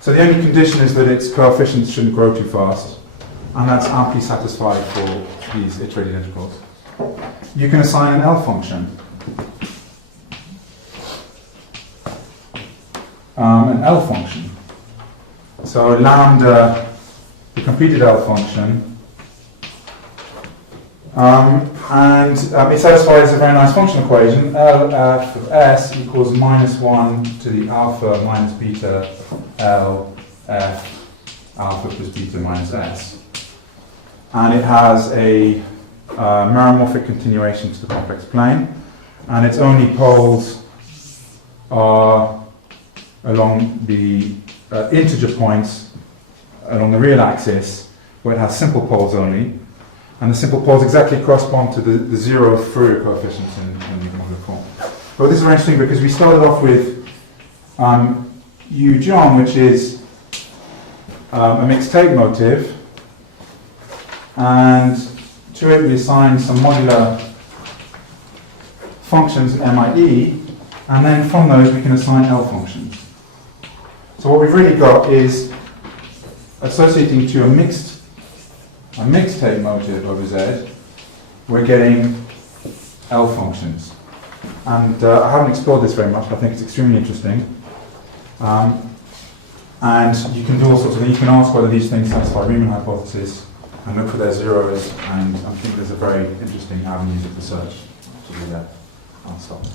So the only condition is that its coefficients shouldn't grow too fast, and that's amply satisfied for these iterated integrals. You can assign an L function. An L function. So lambda, the completed L function, and it satisfies a very nice function equation. L f of s equals -1 to the alpha minus beta L f alpha plus beta minus s. And it has a meromorphic continuation to the complex plane, and its only poles are along the integer points along the real axis, where it has simple poles only, and the simple poles exactly correspond to the zero Fourier coefficients in the modular form. But this is very interesting because we started off with U John, which is a mixed Tate motive, and to it we assigned some modular functions MIE, and then from those we can assign L functions. So what we've really got is associating to a mixed Tate motive over Z, we're getting L functions. And I haven't explored this very much, but I think it's extremely interesting. And you can do all sorts of things. You can ask whether these things satisfy Riemann hypothesis and look for their zeros, and I think there's a very interesting avenues of research to do that. I'll stop.